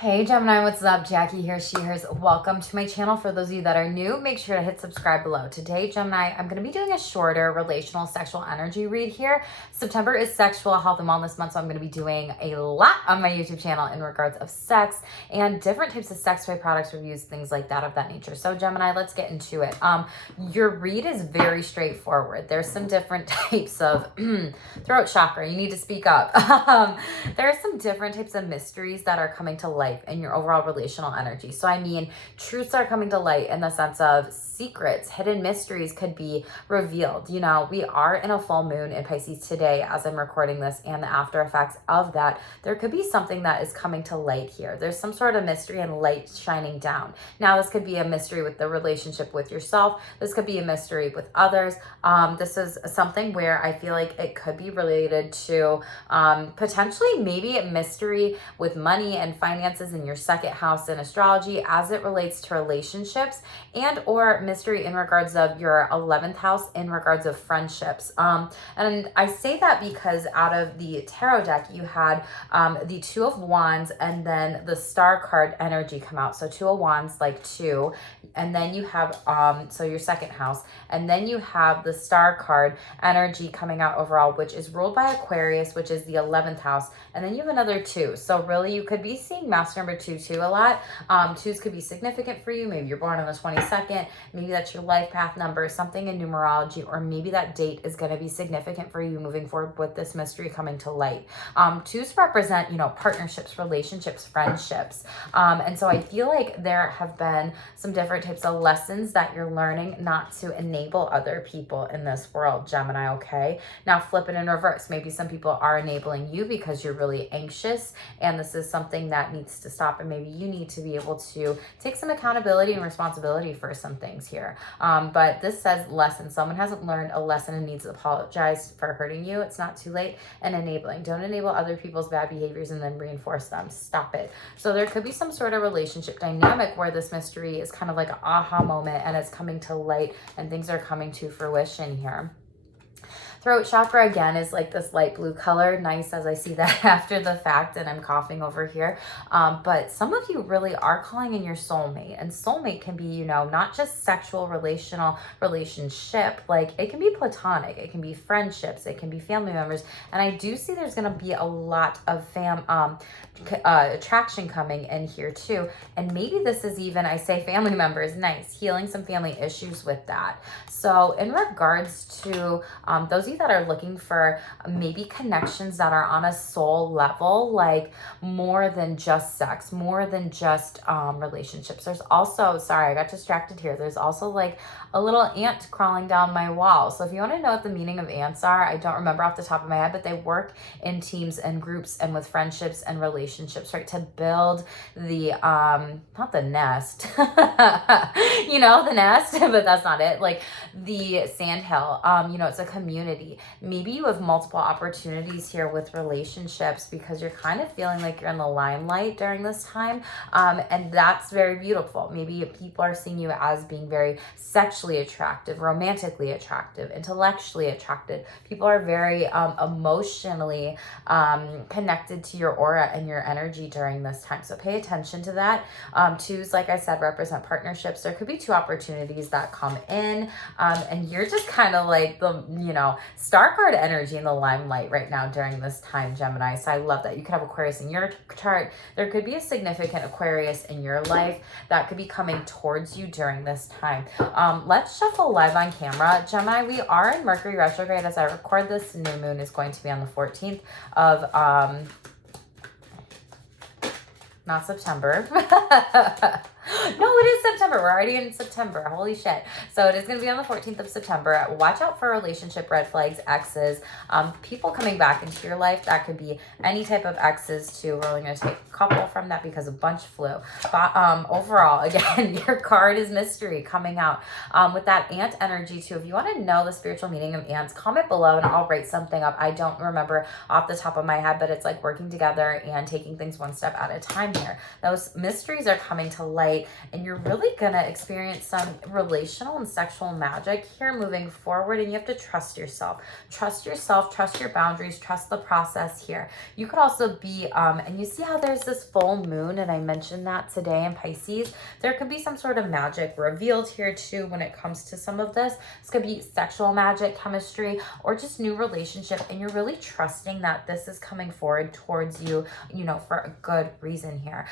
Hey Gemini, what's up? Jackie here, she here's. Welcome to my channel. For those of you that are new, make sure to hit subscribe below. Today, Gemini, I'm going to be doing a shorter relational sexual energy read here. September is sexual health and wellness month, so I'm going to be doing a lot on my YouTube channel in regards of sex and different types of sex toy products, reviews, things like that of that nature. So Gemini, let's get into it. Your read is very straightforward. There's some different types of throat chakra. You need to speak up. There are some different types of mysteries that are coming to light and your overall relational energy. So I mean, truths are coming to light in the sense of secrets, hidden mysteries could be revealed. You know, we are in a full moon in Pisces today as I'm recording this, and the after effects of that, there could be something that is coming to light here. There's some sort of mystery and light shining down. Now, this could be a mystery with the relationship with yourself. This could be a mystery with others. This is something where I feel like it could be related to potentially maybe a mystery with money and finances in your second house in astrology as it relates to relationships, and or mystery in regards of your 11th house in regards of friendships. And I say that because out of the tarot deck, you had the Two of Wands and then the Star card energy come out. So Two of Wands, like two, and then you have so your second house, and then you have the Star card energy coming out overall, which is ruled by Aquarius, which is the 11th house, and then you have another two. So really, you could be seeing master number 2 a lot. Twos could be significant for you. Maybe you're born on the 22nd. Maybe that's your life path number, something in numerology, or maybe that date is going to be significant for you moving forward with this mystery coming to light. Twos represent, you know, partnerships, relationships, friendships. And so I feel like there have been some different types of lessons that you're learning not to enable other people in this world, Gemini, okay? Now flip it in reverse. Maybe some people are enabling you because you're really anxious, and this is something that needs to stop, and maybe you need to be able to take some accountability and responsibility for some things here. But this says lesson. Someone hasn't learned a lesson and needs to apologize for hurting you. It's not too late. And enabling. Don't enable other people's bad behaviors and then reinforce them. Stop it. So there could be some sort of relationship dynamic where this mystery is kind of like an aha moment and it's coming to light and things are coming to fruition here. Throat chakra, again, is like this light blue color. Nice as I see that after the fact, and I'm coughing over here. But some of you really are calling in your soulmate. And soulmate can be, you know, not just sexual, relationship. Like, it can be platonic. It can be friendships. It can be family members. And I do see there's going to be a lot of attraction coming in here too. And maybe this is even, I say family members, nice, healing some family issues with that. So in regards to those of you that are looking for maybe connections that are on a soul level, like more than just sex, more than just relationships. There's also, sorry, I got distracted here. There's also like a little ant crawling down my wall. So if you want to know what the meaning of ants are, I don't remember off the top of my head, but they work in teams and groups and with friendships and relationships, right? To build the, not the nest, you know, the nest, but that's not it. Like the sandhill, you know, it's a community. Maybe you have multiple opportunities here with relationships because you're kind of feeling like you're in the limelight during this time. And that's very beautiful. Maybe people are seeing you as being very sexually attractive, romantically attractive, intellectually attractive. People are very emotionally connected to your aura and your energy during this time. So pay attention to that. Twos, like I said, represent partnerships. There could be two opportunities that come in, and you're just kind of like the, you know, star card energy in the limelight right now during this time, Gemini. So I love that. You could have Aquarius in your chart. There could be a significant Aquarius in your life that could be coming towards you during this time. Let's shuffle live on camera. Gemini, we are in Mercury retrograde as I record this. New moon is going to be on the 14th of not September. No, it is September. We're already in September. Holy shit. So it is going to be on the 14th of September. Watch out for relationship red flags, exes, people coming back into your life. That could be any type of exes too. We're only going to take a couple from that because a bunch flew. But overall, again, your card is mystery coming out. With that ant energy too. If you want to know the spiritual meaning of ants, comment below and I'll write something up. I don't remember off the top of my head, but it's like working together and taking things one step at a time here. Those mysteries are coming to light and you're really going to experience some relational and sexual magic here moving forward. And you have to trust yourself, trust your boundaries, trust the process here. You could also be, and you see how there's this full moon, and I mentioned that today in Pisces. There could be some sort of magic revealed here too when it comes to some of this. This could be sexual magic, chemistry, or just new relationship, and you're really trusting that this is coming forward towards you, you know, for a good reason here.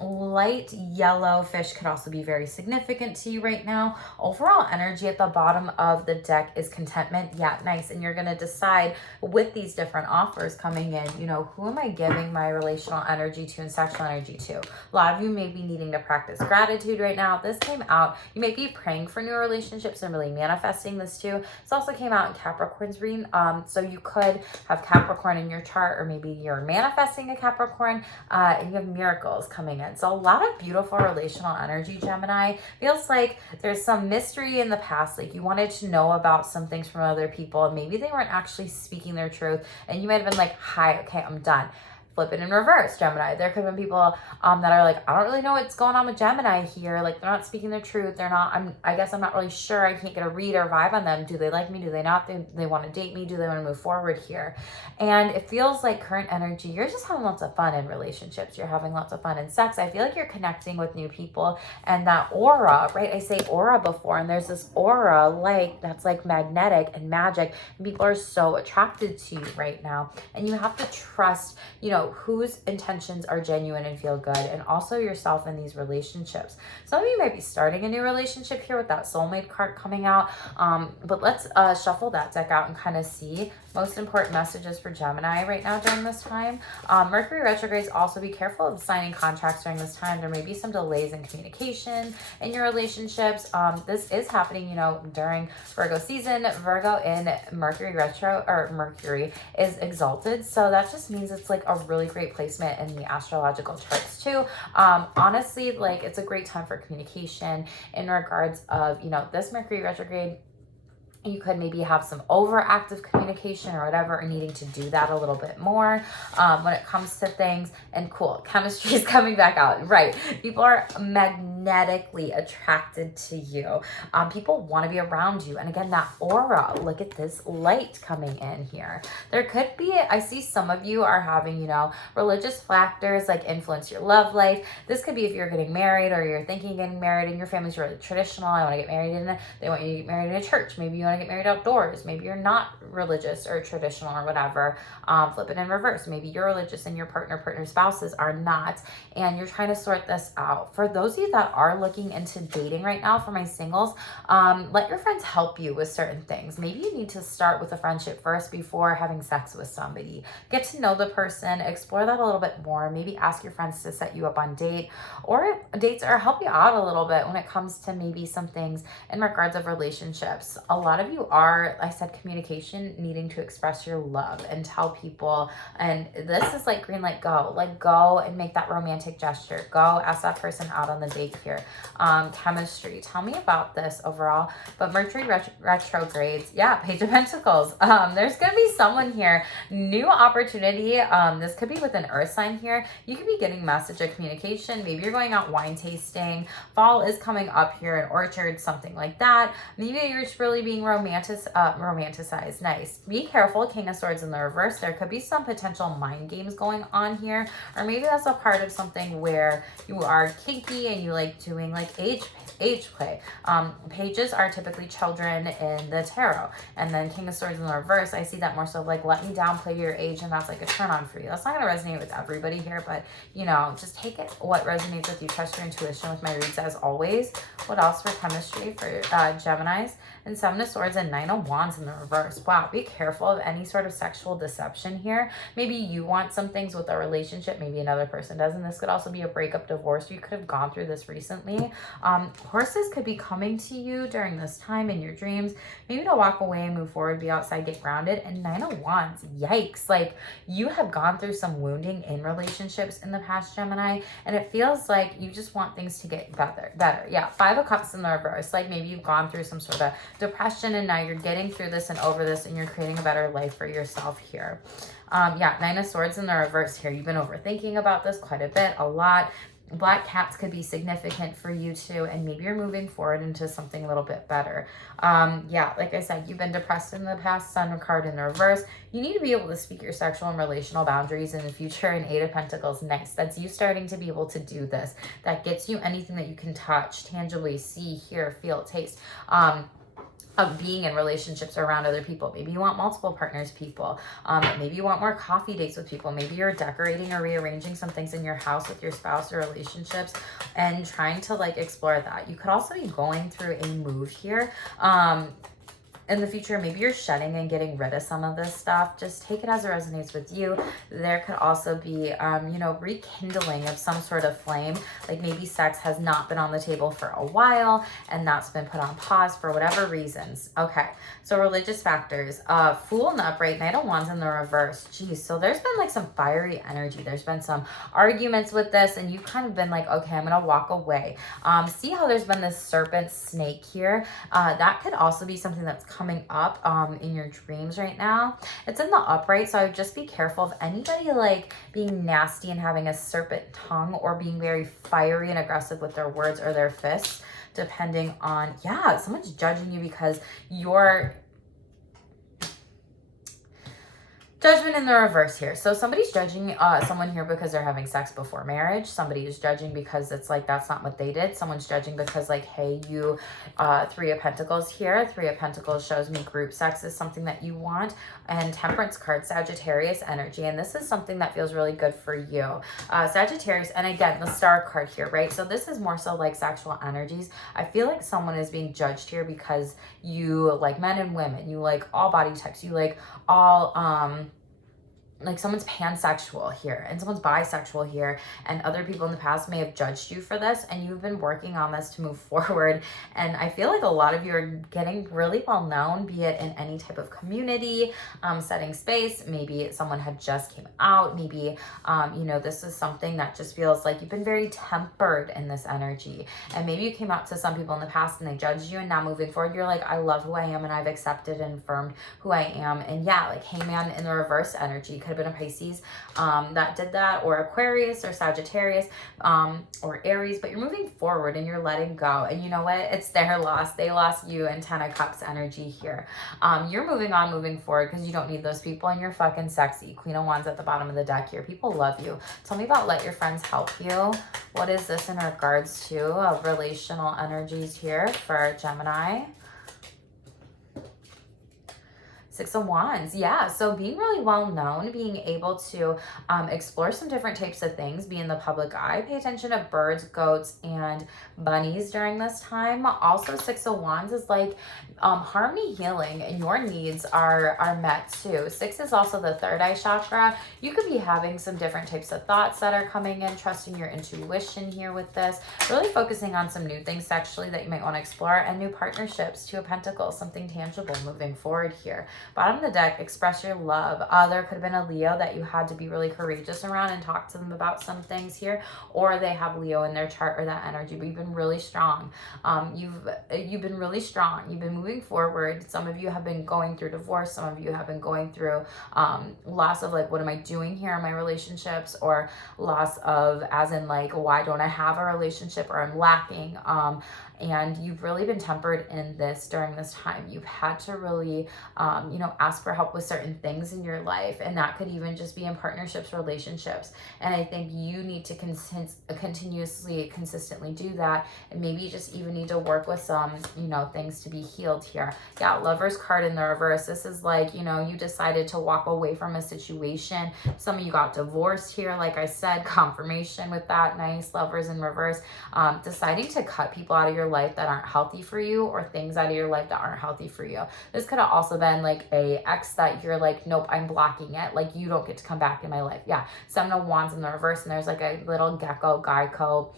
Light yellow fish could also be very significant to you right now. Overall energy at the bottom of the deck is contentment. Yeah, nice. And you're going to decide with these different offers coming in, you know, who am I giving my relational energy to and sexual energy to? A lot of you may be needing to practice gratitude right now. This came out. You may be praying for new relationships and really manifesting this too. This also came out in Capricorn's reading. So you could have Capricorn in your chart, or maybe you're manifesting a Capricorn, and you have miracles coming in. So a lot of beautiful relational energy, Gemini. Feels like there's some mystery in the past, like you wanted to know about some things from other people, and maybe they weren't actually speaking their truth, and you might have been like, hi, okay, I'm done. Flip it in reverse, Gemini. There could have been people that are like, I don't really know what's going on with Gemini here. Like, they're not speaking their truth. They're not, I guess I'm not really sure. I can't get a read or vibe on them. Do they like me? Do they not? They want to date me? Do they want to move forward here? And it feels like current energy, you're just having lots of fun in relationships. You're having lots of fun in sex. I feel like you're connecting with new people, and that aura, right? I say aura before, and there's this aura like that's like magnetic and magic, and people are so attracted to you right now. And you have to trust, you know, whose intentions are genuine and feel good, and also yourself in these relationships. Some of you might be starting a new relationship here with that soulmate card coming out, but let's shuffle that deck out and kind of see most important messages for Gemini right now during this time. Mercury retrogrades, also be careful of signing contracts during this time. There may be some delays in communication in your relationships. This is happening, you know, during Virgo season. Virgo in Mercury retro, or Mercury is exalted, so that just means it's like a really great placement in the astrological charts too. Honestly, like, it's a great time for communication in regards of, you know, this Mercury retrograde. You could maybe have some overactive communication or whatever, or needing to do that a little bit more when it comes to things. And cool, chemistry is coming back out, right? People are magnetically attracted to you. People want to be around you. And again, that aura, look at this light coming in here. There could be, I see some of you are having, you know, religious factors like influence your love life. This could be if you're getting married, or you're thinking of getting married and your family's really traditional. I want to get married they want you to get married in a church. Maybe you want to get married outdoors. Maybe you're not religious or traditional or whatever. Flip it in reverse. Maybe you're religious and your partner spouses are not, and you're trying to sort this out. For those of you that are looking into dating right now, for my singles, let your friends help you with certain things. Maybe you need to start with a friendship first before having sex with somebody. Get to know the person, explore that a little bit more. Maybe ask your friends to set you up on dates, or help you out a little bit when it comes to maybe some things in regards of relationships. A lot of you are, I said, communication, needing to express your love and tell people, and this is like green light, go, like go and make that romantic gesture, go ask that person out on the date here. Chemistry, tell me about this overall. But Mercury retrogrades, yeah, Page of Pentacles. There's gonna be someone here, new opportunity. This could be with an earth sign here. You could be getting message of communication. Maybe you're going out wine tasting. Fall is coming up here, an orchard, something like that. Maybe you're just really being romanticized. Nice. Be careful, King of Swords in the reverse. There could be some potential mind games going on here, or maybe that's a part of something where you are kinky and you like doing like age play. Pages are typically children in the tarot, and then King of Swords in the reverse, I see that more so like, let me downplay your age, and that's like a turn on for you. That's not going to resonate with everybody here, but you know, just take it what resonates with you. Trust your intuition with my reads as always. What else for chemistry for Geminis? And Seven of Swords and Nine of Wands in the reverse. Wow, be careful of any sort of sexual deception here. Maybe you want some things with a relationship, maybe another person doesn't. This could also be a breakup, divorce. You could have gone through this recently. Horses could be coming to you during this time in your dreams, maybe to walk away and move forward, be outside, get grounded. And Nine of Wands, yikes, like you have gone through some wounding in relationships in the past, Gemini, and it feels like you just want things to get better. Yeah, Five of Cups in the reverse, like maybe you've gone through some sort of depression and now you're getting through this and over this, and you're creating a better life for yourself here. Yeah, Nine of Swords in the reverse here. You've been overthinking about this quite a bit, a lot. Black cats could be significant for you too, and maybe you're moving forward into something a little bit better. Yeah, like I said, you've been depressed in the past, Sun card in the reverse. You need to be able to speak your sexual and relational boundaries in the future. And Eight of Pentacles, nice. That's you starting to be able to do this. That gets you anything that you can touch, tangibly see, hear, feel, taste. Of being in relationships or around other people. Maybe you want multiple partners, people. Maybe you want more coffee dates with people. Maybe you're decorating or rearranging some things in your house with your spouse or relationships and trying to like explore that. You could also be going through a move here. In the future, maybe you're shedding and getting rid of some of this stuff. Just take it as it resonates with you. There could also be, you know, rekindling of some sort of flame. Like maybe sex has not been on the table for a while and that's been put on pause for whatever reasons. Okay, so religious factors. Fool in the upright, Knight of Wands in the reverse. Geez, so there's been like some fiery energy. There's been some arguments with this and you've kind of been like, okay, I'm going to walk away. See how there's been this serpent snake here? That could also be something that's coming up in your dreams right now. It's in the upright, so I would just be careful of anybody like being nasty and having a serpent tongue or being very fiery and aggressive with their words or their fists, depending on, yeah, someone's judging you because you're Judgment in the reverse here. So somebody's judging someone here because they're having sex before marriage. Somebody is judging because it's like, that's not what they did. Someone's judging because like, hey, you, Three of Pentacles here. Three of Pentacles shows me group sex is something that you want. And Temperance card, Sagittarius energy. And this is something that feels really good for you. Sagittarius, and again, the Star card here, right? So this is more so like sexual energies. I feel like someone is being judged here because you like men and women. You like all body types. You like all, like someone's pansexual here and someone's bisexual here, and other people in the past may have judged you for this, and you've been working on this to move forward. And I feel like a lot of you are getting really well known, be it in any type of community, setting space. Maybe someone had just came out. Maybe, you know, this is something that just feels like you've been very tempered in this energy. And maybe you came out to some people in the past and they judged you, and now moving forward, you're like, I love who I am and I've accepted and affirmed who I am. And yeah, like Hangman in the reverse energy could have been a Pisces that did that, or Aquarius or Sagittarius or Aries, but you're moving forward and you're letting go. And you know what? It's their loss. They lost you, and Ten of Cups energy here. You're moving on, moving forward because you don't need those people, and you're fucking sexy. Queen of Wands at the bottom of the deck here. People love you. Tell me about let your friends help you. What is this in regards to relational energies here for Gemini? Six of Wands. Yeah, so being really well known, being able to explore some different types of things, be in the public eye, pay attention to birds, goats, and bunnies during this time. Also, Six of Wands is like harmony, healing, and your needs are met too. Six is also the third eye chakra. You could be having some different types of thoughts that are coming in, trusting your intuition here with this, really focusing on some new things sexually that you might want to explore, and new partnerships. Two of Pentacles, something tangible moving forward here. Bottom of the deck, express your love. There could have been a Leo that you had to be really courageous around and talk to them about some things here, or they have Leo in their chart or that energy, but you've been really strong. You've been really strong. You've been moving forward. Some of you have been going through divorce. Some of you have been going through loss of like, what am I doing here in my relationships, or loss of as in like, why don't I have a relationship, or I'm lacking. And you've really been tempered in this during this time. You've had to really, you know, ask for help with certain things in your life. And that could even just be in partnerships, relationships. And I think you need to consistently do that. And maybe you just even need to work with some, you know, things to be healed here. Yeah, Lover's card in the reverse. This is like, you know, you decided to walk away from a situation. Some of you got divorced here. Like I said, confirmation with that. Nice. Lovers in reverse. Deciding to cut people out of your life that aren't healthy for you, or things out of your life that aren't healthy for you. This could have also been like a ex that you're like, nope, I'm blocking it. Like, you don't get to come back in my life. Yeah. Seven of Wands in the reverse, and there's like a little gecko, Geico.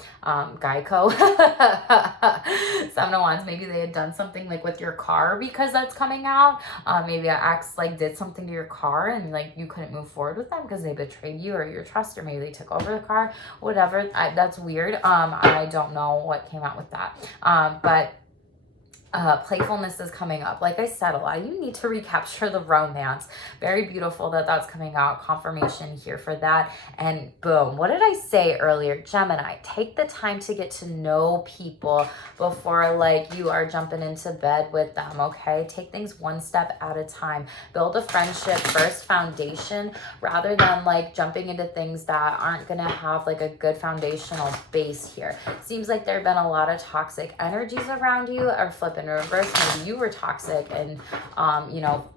Seven of Wands, maybe they had done something like with your car because that's coming out. Maybe an ex like did something to your car and like you couldn't move forward with them because they betrayed you or your trust, or maybe they took over the car, whatever. That's weird. I don't know what came out with that. But Playfulness is coming up. Like I said, a lot of you need to recapture the romance. Very beautiful that that's coming out. Confirmation here for that. And boom, what did I say earlier? Gemini, take the time to get to know people before like you are jumping into bed with them, okay? Take things one step at a time. Build a friendship first foundation rather than like jumping into things that aren't gonna have like a good foundational base here. Seems like there have been a lot of toxic energies around you, or flip in reverse, maybe you were toxic and you know,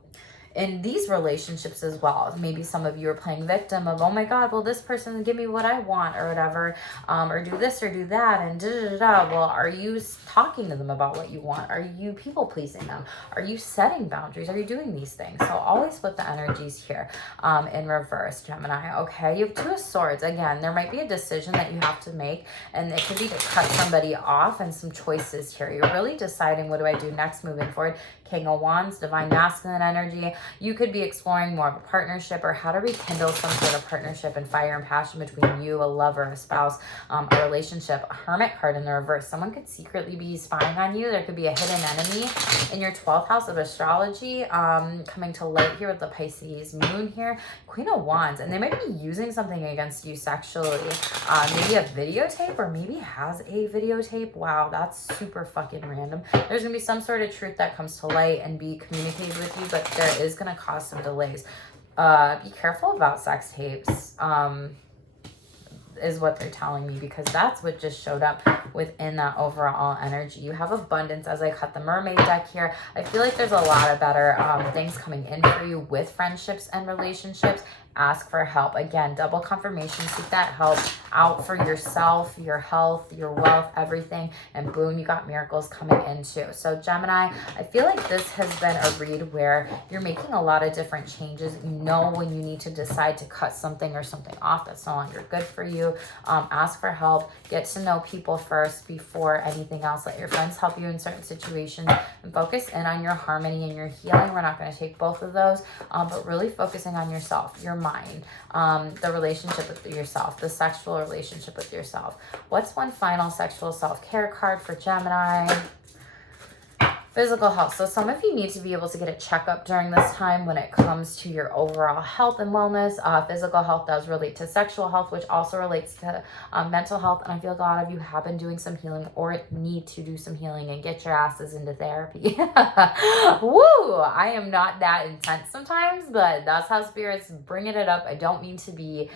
in these relationships as well. Maybe some of you are playing victim of, oh my God, well, this person doesn't give me what I want or whatever, or do this or do that and da da da. Well, are you talking to them about what you want? Are you people pleasing them? Are you setting boundaries? Are you doing these things? So always flip the energies here in reverse, Gemini. Okay, you have Two of Swords. Again, there might be a decision that you have to make, and it could be to cut somebody off, and some choices here. You're really deciding, what do I do next moving forward? King of Wands, divine masculine energy. You could be exploring more of a partnership, or how to rekindle some sort of partnership and fire and passion between you, a lover, a spouse, a relationship. A Hermit card in the reverse. Someone could secretly be spying on you. There could be a hidden enemy in your 12th house of astrology coming to light here with the Pisces moon here. Queen of Wands. And they might be using something against you sexually. Maybe a videotape, or maybe has a videotape. Wow, that's super fucking random. There's going to be some sort of truth that comes to light and be communicated with you, but there is going to cause some delays. Be careful about sex tapes, is what they're telling me, because that's what just showed up within that overall energy. You have abundance. As I cut the mermaid deck here, I feel like there's a lot of better things coming in for you with friendships and relationships. Ask for help. Again, double confirmation. Seek that help out for yourself, your health, your wealth, everything. And boom, you got miracles coming in too. So Gemini, I feel like this has been a read where you're making a lot of different changes. You know when you need to decide to cut something or something off that's no longer good for you. Ask for help. Get to know people first before anything else. Let your friends help you in certain situations, and focus in on your harmony and your healing. We're not going to take both of those, but really focusing on yourself, your mind, the relationship with yourself, the sexual relationship with yourself. What's one final sexual self-care card for Gemini? Physical health. So some of you need to be able to get a checkup during this time when it comes to your overall health and wellness. Physical health does relate to sexual health, which also relates to mental health. And I feel like a lot of you have been doing some healing, or need to do some healing and get your asses into therapy. Woo! I am not that intense sometimes, but that's how Spirit's bringing it up. I don't mean to be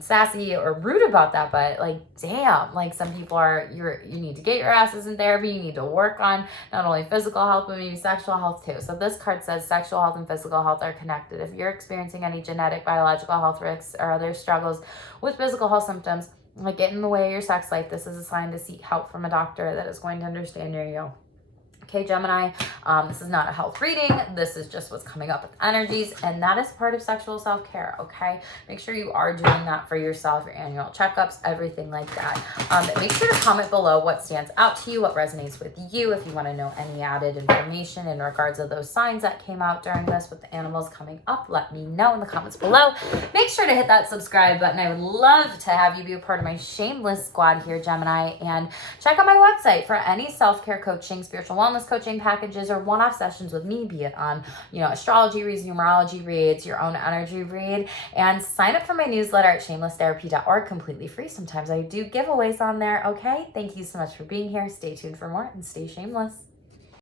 sassy or rude about that, but like, damn, like some people are, you need to get your asses in therapy. You need to work on not only physical health, but maybe sexual health too. So this card says sexual health and physical health are connected. If you're experiencing any genetic, biological health risks or other struggles with physical health symptoms, like get in the way of your sex life, this is a sign to seek help from a doctor that is going to understand you. Okay, Gemini, this is not a health reading. This is just what's coming up with energies, and that is part of sexual self-care, okay? Make sure you are doing that for yourself, your annual checkups, everything like that. Make sure to comment below what stands out to you, what resonates with you. If you want to know any added information in regards to those signs that came out during this with the animals coming up, let me know in the comments below. Make sure to hit that subscribe button. I would love to have you be a part of my Shameless squad here, Gemini, and check out my website for any self-care coaching, spiritual wellness coaching packages, or one-off sessions with me, be it on, astrology reads, numerology reads, your own energy read. And sign up for my newsletter at shamelesstherapy.org, completely free. Sometimes I do giveaways on there. Okay, thank you so much for being here. Stay tuned for more and stay shameless.